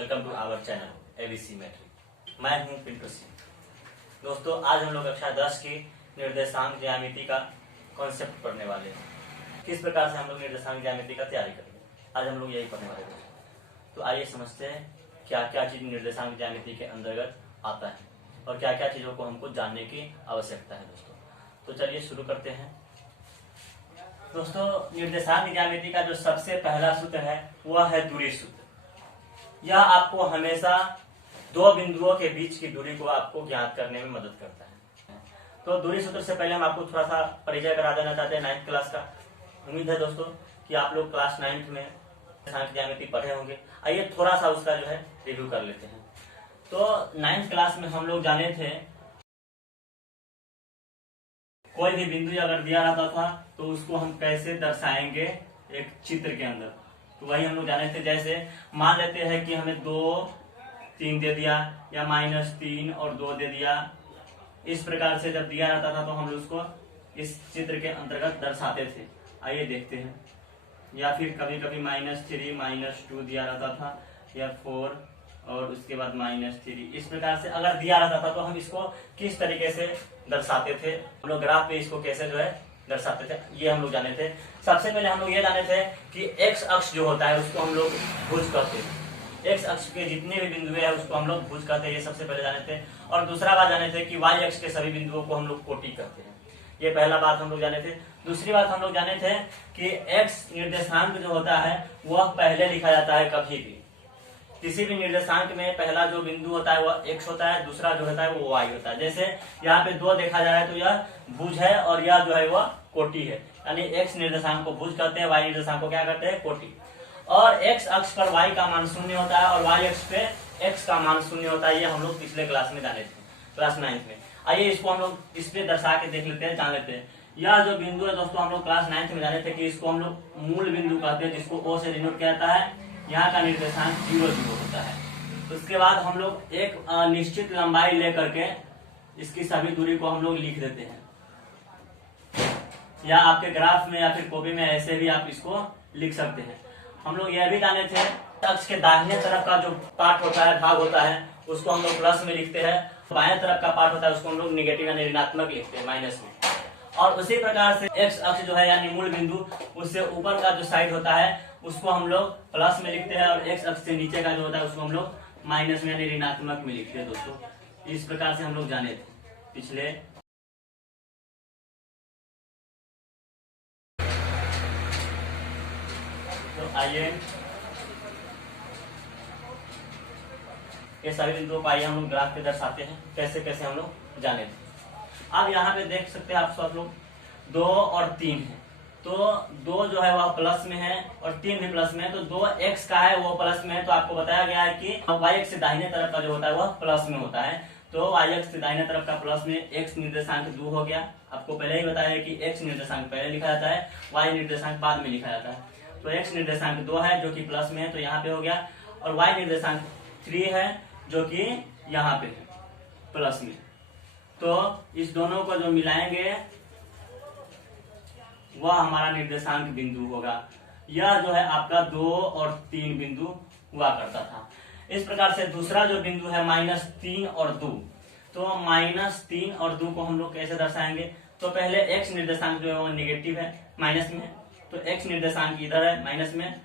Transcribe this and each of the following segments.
Welcome to our channel ABC matric. मैं हूं पिंटू सिंह। दोस्तों, आज हम लोग कक्षा 10 की निर्देशांक ज्यामिति का कॉन्सेप्ट पढ़ने वाले हैं। किस प्रकार से हम लोग निर्देशांक ज्यामिति का तैयारी करेंगे, आज हम लोग यही पढ़ने वाले हैं। तो आइए समझते हैं क्या क्या चीज निर्देशांक ज्यामिति के अंतर्गत आता है और क्या क्या चीजों को हमको जानने की आवश्यकता है। दोस्तों, तो चलिए शुरू करते हैं। दोस्तों, निर्देशांक ज्यामिति का जो सबसे पहला सूत्र है वह है दूरी सूत्र। यह आपको हमेशा दो बिंदुओं के बीच की दूरी को आपको ज्ञात करने में मदद करता है। तो दूरी सूत्र से पहले हम आपको थोड़ा सा परिचय करा देना चाहते हैं 9th क्लास का। उम्मीद है दोस्तों कि आप लोग क्लास 9th में निर्देशांक ज्यामिति पढ़े होंगे। आइए थोड़ा सा उसका जो है रिव्यू कर लेते हैं। तो 9th क्लास में हम लोग जाने थे कोई भी बिंदु अगर दिया रहता था तो उसको हम कैसे दर्शाएंगे एक चित्र के अंदर। तो वही हम लोग जाने थे। जैसे मान लेते हैं कि हमें 2, 3 दे दिया या -3 और 2 दे दिया। इस प्रकार से जब दिया रहता था तो हम लोग उसको इस चित्र के अंतर्गत दर्शाते थे। आइए देखते हैं। या फिर कभी कभी -3, -2 दिया रहता था या 4 और उसके बाद -3। इस प्रकार से अगर दिया रहता था तो हम इसको किस तरीके से दर्शाते थे, हम लोग ग्राफ पे इसको कैसे जो है दर्शाते थे, ये हम लोग जाने थे। सबसे पहले हम लोग ये जाने थे कि एक्स अक्ष जो होता है उसको हम लोग भुज कहते हैं। एक्स अक्ष के जितने भी बिंदु है उसको हम लोग भुज कहते हैं, ये सबसे पहले जाने थे। और दूसरा बात जाने थे कि वाई अक्ष के सभी बिंदुओं को हम लोग कोटि कहते हैं। ये पहला बात हम लोग जाने थे। दूसरी बात हम लोग जाने थे कि एक्स निर्देशांक जो होता है वह पहले लिखा जाता है। कभी भी किसी भी निर्देशांक में पहला जो बिंदु होता है वह एक्स होता है, दूसरा जो होता है वो वाई होता है। जैसे यहाँ पे 2 देखा जा रहा है तो यह भुज है और यह जो है वह कोटि है। यानी एक्स निर्देशांक को भुज कहते हैं, वाई निर्देशांक को क्या कहते हैं, कोटि। और एक्स अक्ष पर वाई का मान 0 होता है और वाई अक्ष पे एक्स का मान 0 होता है। ये हम लोग पिछले क्लास में जाने थे, क्लास 9th में। आइए इसको हम लोग इस पे दर्शा के देख लेते हैं, जान लेते हैं। यह जो बिंदु है दोस्तों हम लोग क्लास 9th में जाने थे कि इसको हम लोग मूल बिंदु कहते हैं, जिसको ओ से डिनोट किया जाता है। यहाँ का निर्देशांक 0, 0 होता है। उसके बाद हम लोग एक निश्चित लंबाई लेकर के इसकी सभी दूरी को हम लोग लिख देते हैं, या आपके ग्राफ में या फिर कॉपी में ऐसे भी आप इसको लिख सकते हैं। हम लोग यह भी जाने थे अक्ष के दाहिने तरफ का जो पार्ट होता है, भाग होता है, उसको हम लोग प्लस में लिखते हैं। बाएं तरफ का पार्ट होता है उसको हम लोग निगेटिव यानी ऋणात्मक लिखते हैं, माइनस में। और उसी प्रकार से एक्स अक्ष जो है यानी मूल बिंदु, उससे ऊपर का जो साइड होता है उसको हम लोग प्लस में लिखते हैं और एक्स अक्ष से नीचे का जो होता है उसको हम लोग माइनस में यानी ऋणात्मक में लिखते हैं। दोस्तों, इस प्रकार से हम लोग जाने थे पिछले। तो आइए ये सभी बिंदुओं को आइए हम लोग ग्राफ पे दर्शाते हैं, कैसे कैसे हम लोग जाने थे। अब यहाँ पे देख सकते हैं आप सब लोग 2 और 3 है। तो 2 जो है वह प्लस में है और 3 भी प्लस में है। तो 2 एक्स का है वो प्लस में है। तो आपको बताया गया है कि वाई एक्स से दाहिने तरफ का जो होता है वह प्लस में होता है। तो वाई एक्स से दाहिने तरफ का प्लस में एक्स निर्देशांक 2 हो गया। आपको पहले ही बताया कि एक्स निर्देशांक पहले लिखा जाता है, वाई निर्देशांक बाद में लिखा जाता है। तो एक्स निर्देशांक 2 है जो कि प्लस में है, तो यहाँ पे हो गया। और वाई निर्देशांक 3 है जो कि यहाँ पे है प्लस में। तो इस दोनों को जो मिलाएंगे वह हमारा निर्देशांक बिंदु होगा। यह जो है आपका 2 और 3 बिंदु हुआ करता था। इस प्रकार से दूसरा जो बिंदु है -3 और 2, तो -3 और 2 को हम लोग कैसे दर्शाएंगे। तो पहले एक्स निर्देशांक जो है वो नेगेटिव है, माइनस में है। तो एक्स निर्देशांक इधर है माइनस में।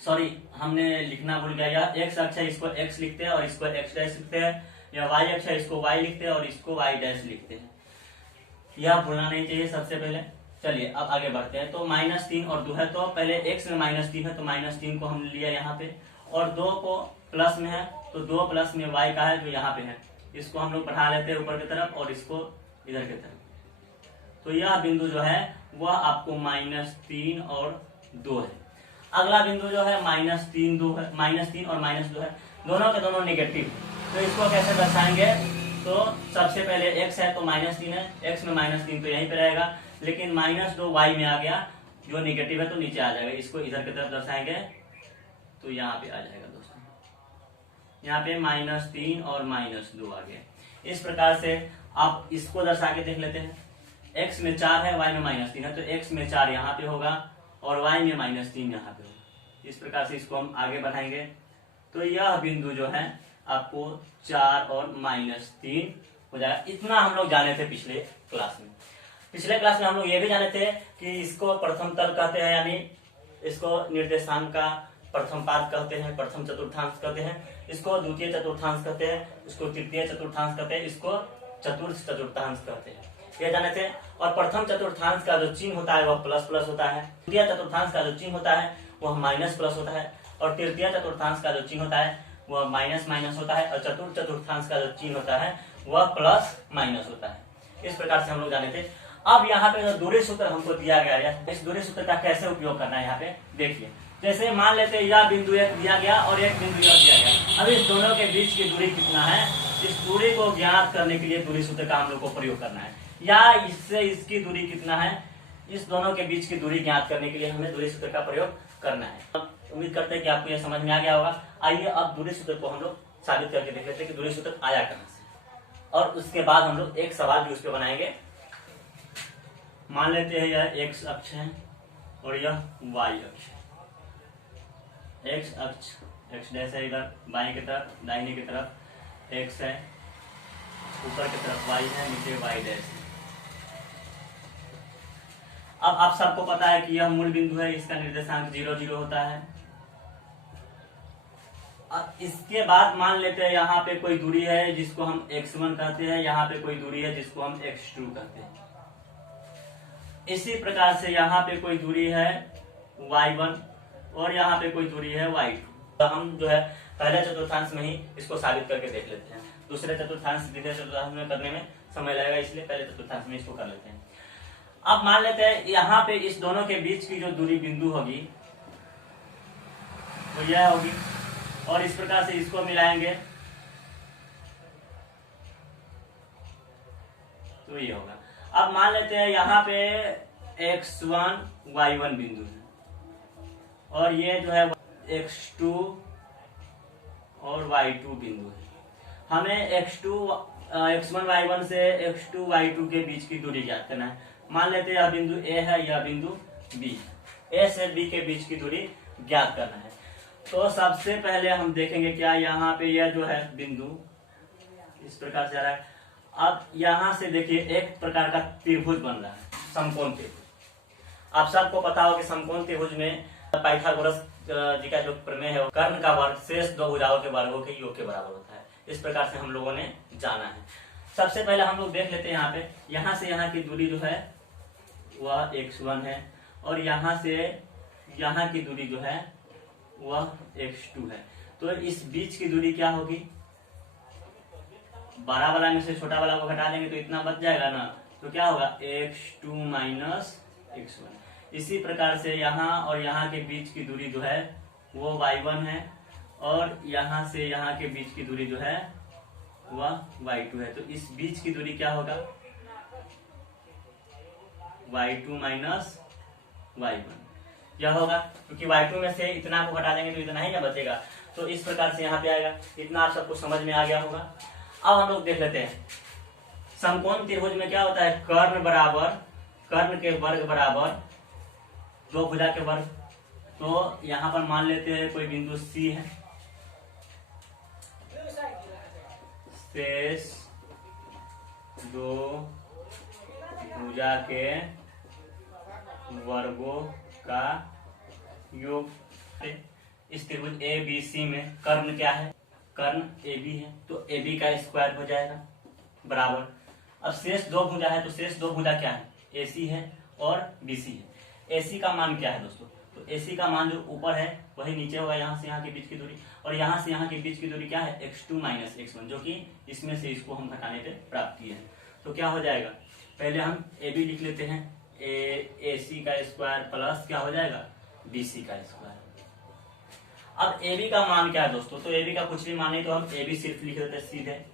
सॉरी, हमने लिखना भूल गया। यह एक्स अक्ष है, इसको एक्स लिखते हैं और इसको एक्स डैश लिखते हैं। या वाई अक्ष है, इसको वाई लिखते हैं और इसको वाई डैश लिखते हैं। यह भूलना नहीं चाहिए सबसे पहले। चलिए अब आगे बढ़ते हैं। तो -3 और 2 है, तो पहले x में -3 है तो -3 को हम लिया यहाँ पे, और 2 को प्लस में है तो 2 प्लस में y का है जो यहाँ पे है। इसको हम लोग बढ़ा लेते हैं ऊपर की तरफ और इसको इधर की तरफ। तो यह बिंदु जो है वह आपको -3 और 2 है। अगला बिंदु जो है -3, 2 है। -3 और -2 है, दोनों के दोनों नेगेटिव। तो इसको कैसे दर्शाएंगे। तो सबसे पहले x है तो -3 है, x में -3 तो यहीं पे रहेगा। लेकिन -2 y में आ गया जो नेगेटिव है तो नीचे आ जाएगा। इसको इधर की तरफ दर्शाएंगे तो यहाँ पे आ जाएगा दोस्तों। यहाँ पे -3 और -2 आ गया। इस प्रकार से आप इसको दर्शा के देख लेते हैं। x में 4 है, y में -3 है, तो x में 4 यहाँ पे होगा और y में -3 यहाँ पे होगा। इस प्रकार से इसको हम आगे बढ़ाएंगे। तो यह बिंदु जो है आपको 4 और -3 हो जाएगा। इतना हम लोग जाने थे पिछले क्लास में। पिछले क्लास में हम लोग ये भी जाने थे कि इसको प्रथम तल कहते हैं, यानी इसको निर्देशांक का प्रथम पाद कहते हैं, प्रथम चतुर्थांश कहते हैं, इसको द्वितीय चतुर्थांश कहते हैं, इसको तृतीय चतुर्थांश कहते हैं, इसको चतुर्थ चतुर्थांश कहते हैं, ये जाने थे। और प्रथम चतुर्थांश का जो चिन्ह होता है वह प्लस प्लस होता है, द्वितीय चतुर्थांश का जो चिन्ह होता है वह माइनस प्लस होता है, और तृतीय चतुर्थांश का जो चिन्ह होता है वह माइनस माइनस होता है, और चतुर्थ चतुर्थांश का जो चिन्ह होता है वह प्लस माइनस होता है। इस प्रकार से हम लोग जाने थे। अब यहाँ पे जो दूरी सूत्र हमको दिया गया है, इस दूरी सूत्र का कैसे उपयोग करना है यहाँ पे देखिए। जैसे मान लेते हैं यह बिंदु एक दिया गया और एक बिंदु यह दिया गया। अब इस दोनों के बीच की दूरी कितना है, इस दूरी को ज्ञात करने के लिए दूरी सूत्र का हम लोग को प्रयोग करना है, या इससे इसकी दूरी कितना है, इस दोनों के बीच की दूरी ज्ञात करने के लिए हमें दूरी सूत्र का प्रयोग करना है। उम्मीद करते हैं कि आपको यह समझ में आ गया होगा। आइए अब दूरी सूत्र को हम लोग साबित करके देख लेते हैं कि दूरी सूत्र आया कहां से, और उसके बाद हम लोग एक सवाल भी उस पर बनाएंगे। मान लेते हैं यह x अक्ष है और यह y अक्ष है। x अक्ष x डैश है, इधर बाएं की तरफ, दाहिने की तरफ x है, ऊपर की तरफ y है, नीचे y डैश है। अब आप सबको पता है कि यह मूल बिंदु है, इसका निर्देशांक 0 0 होता है। अब इसके बाद मान लेते हैं यहाँ पे कोई दूरी है जिसको हम x1 कहते हैं, यहाँ पे कोई दूरी है जिसको हम x2 कहते हैं। इसी प्रकार से यहाँ पे कोई दूरी है y1 और यहाँ पे कोई दूरी है y2। तो हम जो है पहले चतुर्थांश में ही इसको साबित करके देख लेते हैं, दूसरे चतुर्थांश द्वितीय चतुर्थांश में करने में समय लगेगा, इसलिए पहले चतुर्थांश में इसको कर लेते हैं। अब मान लेते हैं यहाँ पे इस दोनों के बीच की जो दूरी बिंदु होगी वो यह होगी, और इस प्रकार से इसको मिलाएंगे तो ये होगा। अब मान लेते हैं यहाँ पे x1 y1 बिंदु है, और ये जो है x2 और y2 बिंदु है। हमें x1 y1 से x2 y2 के बीच की दूरी ज्ञात करना है। मान लेते हैं यह बिंदु A है, यह बिंदु B, A से B के बीच की दूरी ज्ञात करना है। तो सबसे पहले हम देखेंगे क्या, यहाँ पे यह जो है बिंदु इस प्रकार से आ रहा है। अब यहाँ से देखिए एक प्रकार का त्रिभुज बन रहा है, समकोण त्रिभुज। आप सबको पता हो कि समकोण त्रिभुज में पाइथागोरस जी का जो प्रमेय है, कर्ण का वर्ग शेष दो भुजाओं के वर्गों के योग के बराबर होता है। इस प्रकार से हम लोगों ने जाना है। सबसे पहले हम लोग देख लेते हैं यहाँ पे, यहाँ से यहाँ की दूरी जो है वह x1 है, और यहाँ से यहाँ की दूरी जो है वह x2 है। तो इस बीच की दूरी क्या होगी, बड़ा वाला में से छोटा वाला को घटा देंगे तो इतना बच जाएगा ना, तो क्या होगा x2 माइनस x1। इसी प्रकार से यहाँ और यहाँ के बीच की दूरी जो है वो y1 है, और यहाँ से यहाँ के बीच की दूरी जो है वह y2 है। तो इस बीच की दूरी क्या होगा, y2 माइनस y1 यह होगा, क्योंकि y2 में से इतना को घटा देंगे तो इतना ही ना बचेगा। तो इस प्रकार से यहाँ पे आएगा। इतना आप सबको समझ में आ गया होगा। अब हम लोग देख लेते हैं समकोण त्रिभुज में क्या होता है, कर्ण बराबर कर्ण के वर्ग बराबर दो भुजा के वर्ग। तो यहाँ पर मान लेते हैं कोई बिंदु C है, शेष दो भुजा के वर्गों का योग। इस त्रिभुज ABC में कर्ण क्या है, कर्ण AB है, तो AB का स्क्वायर हो जाएगा बराबर। अब शेष दो भुजा है, तो शेष दो भुजा क्या है, AC है और BC है। AC का मान क्या है दोस्तों, तो AC का मान जो ऊपर है वही नीचे होगा, यहाँ से यहाँ के बीच की दूरी, और यहाँ से यहाँ के बीच की दूरी क्या है, x2 माइनस x1, जो कि इसमें से इसको हम घटाने पे प्राप्त किए हैं। तो क्या हो जाएगा, पहले हम AB लिख लेते हैं, AC का स्क्वायर प्लस क्या हो जाएगा, BC का स्क्वायर। अब AB का मान क्या है दोस्तों, तो AB का कुछ भी मान नहीं, तो हम AB सिर्फ लिख देते हैं सीधे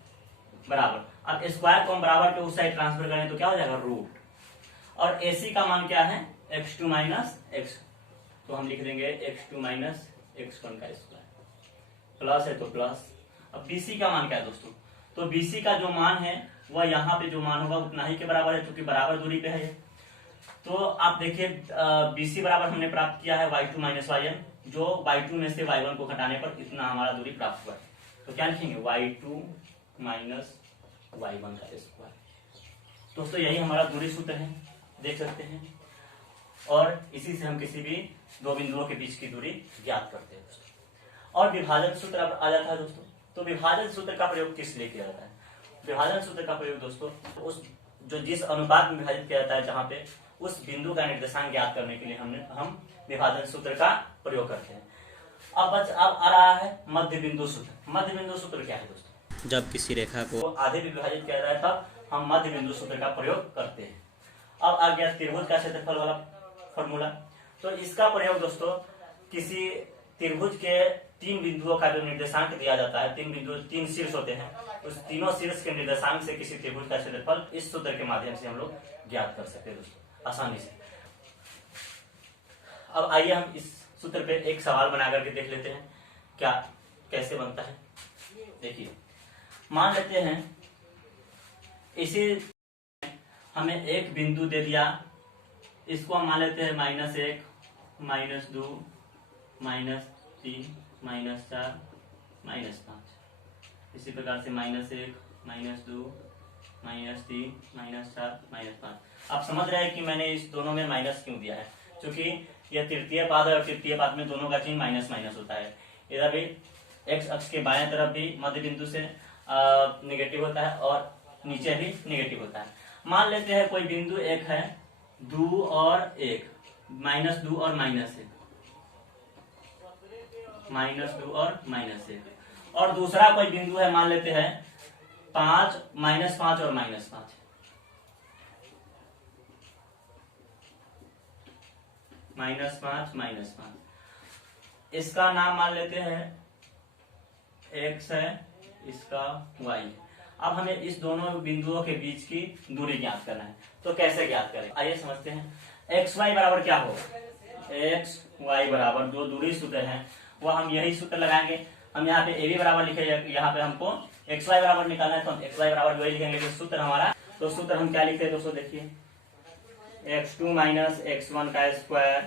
बराबर। अब स्क्वायर को हम बराबर के उस साइड ट्रांसफर करें तो क्या हो जाएगा, रूट। और AC का मान क्या है, x2 माइनस x, तो हम लिख देंगे x2 माइनस x1 का स्क्वायर, प्लस है तो प्लस। अब BC का मान क्या है दोस्तों, तो BC का जो मान है वह यहाँ पे जो मान होगा उतना ही के बराबर है, क्योंकि बराबर दूरी पे है। तो आप देखिए BC बराबर हमने प्राप्त किया है y2 माइनस yn, जो y2 में से y1 को घटाने पर इतना हमारा दूरी प्राप्त हुआ है। तो क्या लिखेंगे y2 माइनस y1 का स्क्वायर। दोस्तों यही हमारा दूरी सूत्र है, देख सकते हैं, और इसी से हम किसी भी दो बिंदुओं के बीच की दूरी ज्ञात करते हैं दोस्तों। और विभाजन सूत्र अब आ जाता है दोस्तों। तो विभाजन सूत्र का प्रयोग किस लिए किया जाता है? विभाजन सूत्र का प्रयोग दोस्तों उस जो जिस अनुपात में विभाजित किया जाता है, जहां पे उस बिंदु का निर्देशांक ज्ञात करने के लिए हम विभाजन सूत्र का प्रयोग करते हैं। अब आ रहा है मध्य बिंदु सूत्र। मध्य बिंदु सूत्र क्या है दोस्तों? जब किसी रेखा को तो आधे भी विभाजित किया जाए तब हम मध्य बिंदु सूत्र का प्रयोग करते हैं। अब आ गया त्रिभुज का क्षेत्रफल वाला फॉर्मूला। तो इसका प्रयोग दोस्तों किसी त्रिभुज के तीन बिंदुओं का जो निर्देशांक दिया जाता है, तीन शीर्ष होते हैं, उस तीनों शीर्ष के निर्देशांक से किसी त्रिभुज का क्षेत्रफल इस सूत्र के माध्यम से हम लोग ज्ञात कर सकते हैं दोस्तों आसानी से। अब आइए हम इस सूत्र पे एक सवाल बना करके देख लेते हैं क्या कैसे बनता है। देखिए, मान लेते हैं इसे हमें एक बिंदु दे दिया, इसको हम मान लेते हैं -1, -2, -3, -4, -5। इसी प्रकार से -1, -2, -3, -4, -5। आप समझ रहे हैं कि मैंने इस दोनों में माइनस क्यों दिया है? क्योंकि यह तृतीय पाद है और तृतीय पाद में दोनों का चिन्ह माइनस माइनस होता है। इधर भी एक्स अक्ष के बाएं तरफ भी मध्य बिंदु से नेगेटिव होता है और नीचे भी नेगेटिव होता है। मान लेते हैं कोई बिंदु एक है, 2 और 1, -2 और -1, -2 और -1, और दूसरा कोई बिंदु है, मान लेते हैं 5, -5 और -5, -5, इसका नाम मान लेते हैं x है, इसका y है। अब हमें इस दोनों बिंदुओं के बीच की दूरी ज्ञात करना है। तो कैसे ज्ञात करें, आइए समझते हैं। xy बराबर क्या होगा? xy बराबर जो दूरी सूत्र है वो हम यही सूत्र लगाएंगे। हम यहाँ पे ab बराबर लिखे, यहाँ पे हमको xy बराबर निकालना है, तो हम xy बराबर वही लिखेंगे जो सूत्र हमारा। तो सूत्र हम क्या लिखते हैं दोस्तों? देखिए, x2 माइनस x1 का square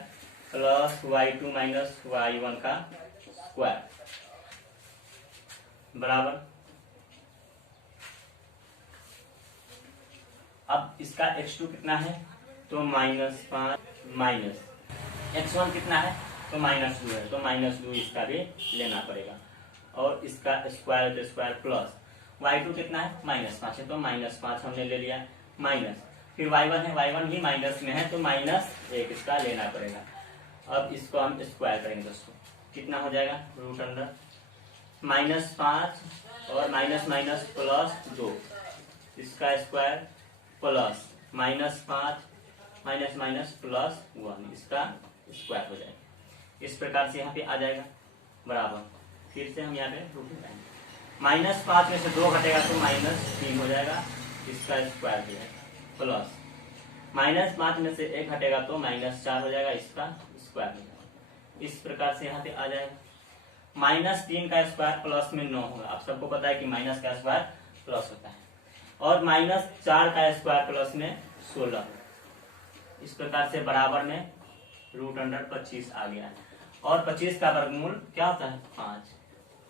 plus y2 minus y1 का स्क्वायर बराबर। अब इसका x2 कितना है? तो -5, माइनस x1 कितना है? तो -2 है, तो -2 इसका भी लेना पड़ेगा, और इसका स्क्वायर तो स्क्वायर प्लस y2 कितना है? -5 है, तो -5 हमने ले लिया, माइनस फिर y1 है, y1 भी माइनस में है, तो -1 इसका लेना पड़ेगा। अब इसको हम स्क्वायर करेंगे दोस्तों, कितना हो जाएगा? √अंडर -5 और माइनस माइनस प्लस 2, इसका square plus -5 minus minus plus 1, इसका स्क्वायर हो जाएगा। इस प्रकार से यहाँ पे आ जाएगा बराबर। फिर से हम यहाँ पे रूट लगाएंगे, -5 में से 2 घटेगा तो -3 हो जाएगा, इसका स्क्वायर हो जाएगा, प्लस -5 में से 1 घटेगा तो -4 हो जाएगा, इसका स्क्वायर हो जाएगा। इस प्रकार से यहाँ पे आ जाएगा। -3 का स्क्वायर प्लस में 9 होगा। आप सबको पता है कि माइनस का स्क्वायर प्लस होता है, और -4 का स्क्वायर प्लस में 16 होगा। इस प्रकार से बराबर में √25 आ गया है, और 25 का वर्गमूल क्या होता है?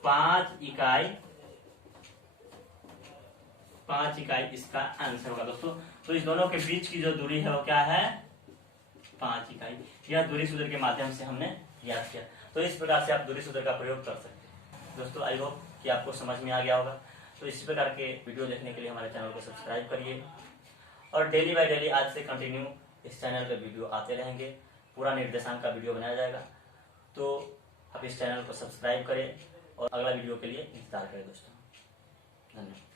5 इकाई इसका आंसर होगा दोस्तों। तो इस दोनों के बीच की जो दूरी है वो क्या है? 5 इकाई। यह दूरी सूत्र के माध्यम से हमने याद किया। तो इस प्रकार से आप दूरी सूत्र का प्रयोग कर सकते हैं दोस्तों। आई होप कि आपको समझ में आ गया होगा। तो इसी प्रकार के वीडियो देखने के लिए हमारे चैनल को सब्सक्राइब करिए, और डेली बाय डेली आज से कंटिन्यू इस चैनल पे वीडियो आते रहेंगे। पूरा निर्देशांक का वीडियो बनाया जाएगा, तो आप इस चैनल को सब्सक्राइब करें और अगला वीडियो के लिए इंतजार करें दोस्तों। धन्यवाद।